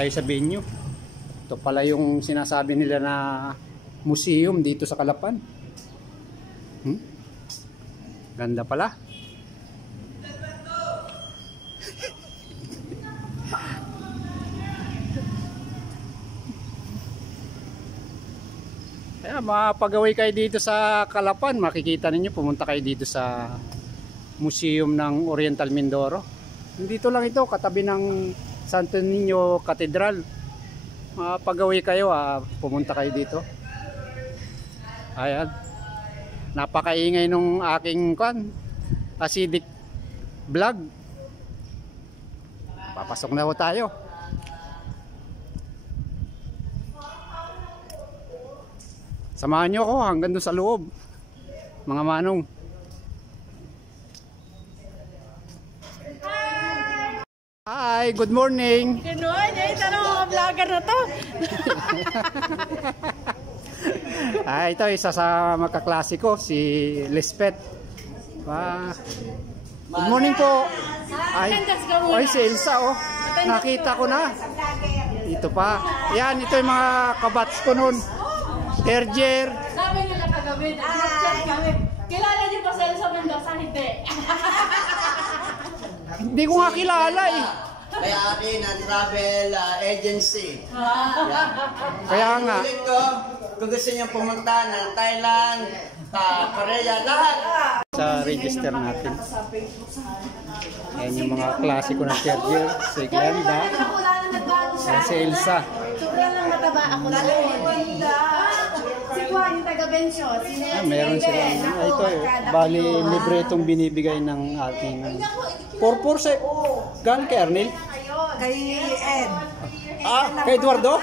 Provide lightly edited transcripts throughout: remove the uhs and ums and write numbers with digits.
tayo sa venue. Ito pala yung sinasabi nila na museum dito sa Calapan. Ganda pala. Kaya mapag-away kayo dito sa Calapan, makikita ninyo, pumunta kayo dito sa Museum ng Oriental Mindoro. Dito lang ito, katabi ng Santo Niño Cathedral. Mapag-away kayo, pumunta kayo dito. Ayan. Napakaingay nung aking acidic vlog. Papasok na ho tayo. Samahan nyo ako hanggang doon sa loob, mga manong. Hi, good morning. Good morning, tanong mga vlogger na to. Ito isa sa magkaklase ko, si Lisbeth. Good morning po. Ay, si Elsa, oh. Nakita ko na. Ito pa. Yan, ito yung mga kabats ko nun. Terjer. Sabi nila kagabi, nag-chat kami. Kilala niyo ba sa Elsa Mendoza? Hindi. Hindi ko nga kilala eh. Kaya akin ang travel agency. Kaya nga. Ulit ko, kung gusto niyo pumunta ng Thailand, Korea, lahat. Sa register natin. Ayan yung mga klasiko ng Terjer. Si Glenda. Ayan si Elsa. Sobrang lang mataba ako na. Si Juan, yung taga-Bencio. Meron sila. Ito bali libre itong binibigay ng ating purpose. Gan kay Arnel? Kay Ed. Kay Eduardo?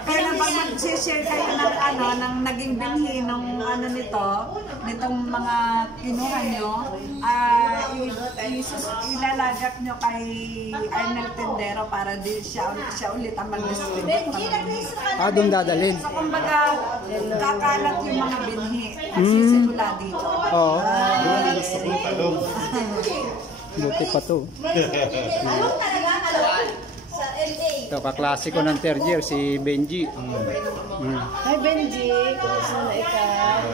Kaya na pag mag-share kayo ng naging binhi nitong mga kinuha nyo, ilalagak nyo kay Arnel Tendero para di siya ulit ang mag-distribute. Doon dadalhin. So kumbaga, kakalat yung mga binhi at sisimula dito. Oo. Buti pa to. Ito, kaklase ko ng Terjer, si Benji. Hi Benji, kumusta na ikaw?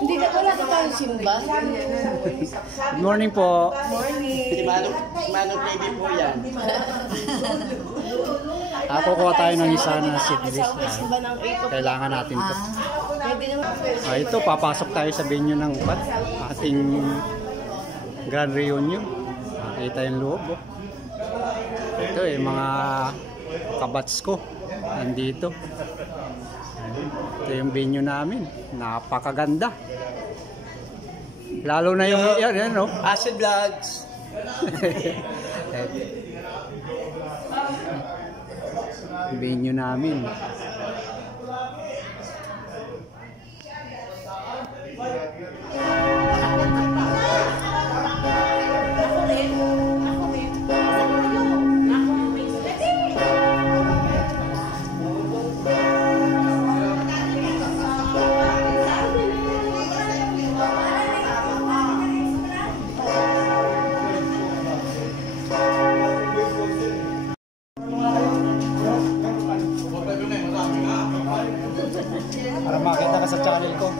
Hindi ka wala ka tayong simba? Good morning po. Morning. Manong baby po yan. Kukuha tayo ng isa na seedless. Simba ng 8 Kailangan natin to. Pwede naman. Ito, papasok tayo sa venue ng ating grand reunion. Makita yung loob. Ito mga kabats ko nandito. Ito yung venue namin, napakaganda, lalo na yung yan no? Acid Vlogs. Venue namin. Para makita ka sa channel ko.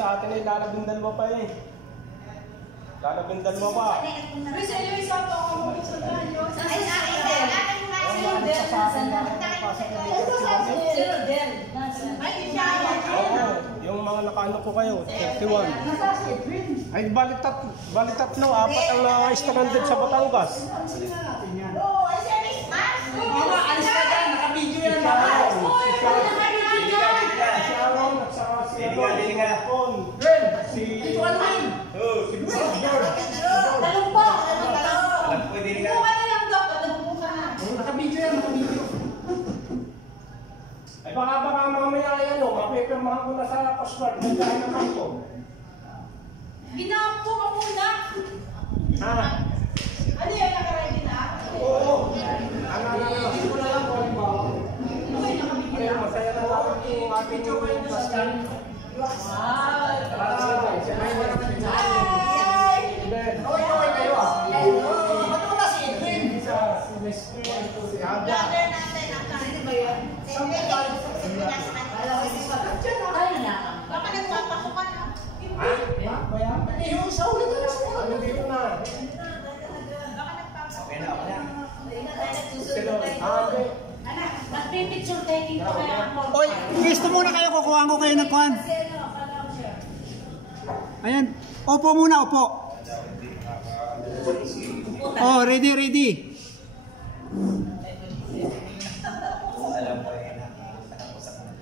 sa atin ay lalabing dalawa pa eh. Lalabing dalawa pa. Oo, yung mga nakaano po kayo, 31. Ay, bali tatlo, apat ang stranded sa Batangas. Ay baka mamaya yan o, mapipirmahan ko na sa Coast Guard, nagdaan naman ko. Ginampo ka muna. Ha? Ano yan, nakaready na? Oo. Hindi ko na lang kung halimbawa. Kaya masaya na lang yung ating Pascal. Okay kayo ah. Ba't wala si Edwin? Si Leslie, si Ada. Baka nagpapasukan na. Ha? Kaya? Yung isa ulit na lang siya. Ano dito na? Okay na, okay na. Sino? Ate. Nagpipicture taking ko kaya ako. Oy, gusto muna kayo, kukuhaan ko kayo ng kwan. Ayan, opo muna, opo. Oh, ready, ready.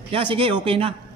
Yeah, sige, okay na.